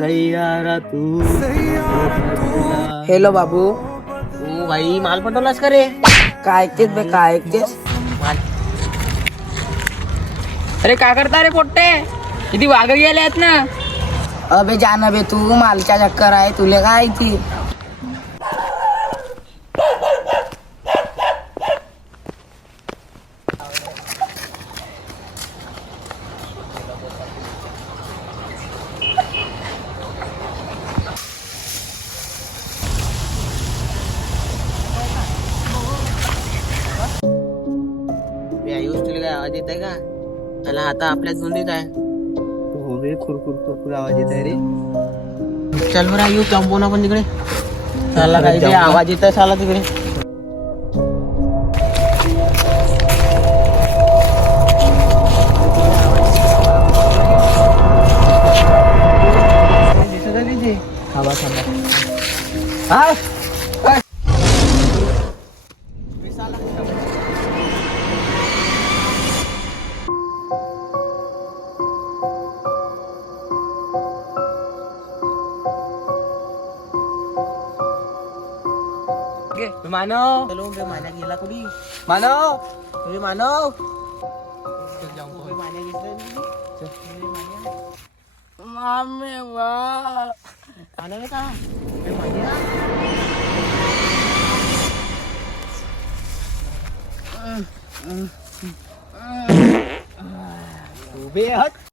सैयारा तू. Hello बाबू, तू भाई माल पटवलास का रे? काय ऐकतेस बे, काय ऐकतेस? अरे काय करता रे पोट्टे, किती वाघ गेले आहेत ना. अबे जाना बे, तू मालच्या चक्कर आहे, तुले काय ती. आयुष तुला काय आवाज येत आहे का? त्याला आता आपल्याच नोंदीत आहे. हो रे, खुरखुर आवाज येत आहे रे. चल बरं आयुष, जाऊ ना आपण तिकडे. त्याला काही आवाज येत आहे साला तिकडे. दिसत आहे तिथे. थांबा. हाय मानव, चलो बे, मान्या गेला कुठे? मानव, अरे मानव, मान्या घेतलं. मामे वा, मानव का? बे मान्या. उभे हट.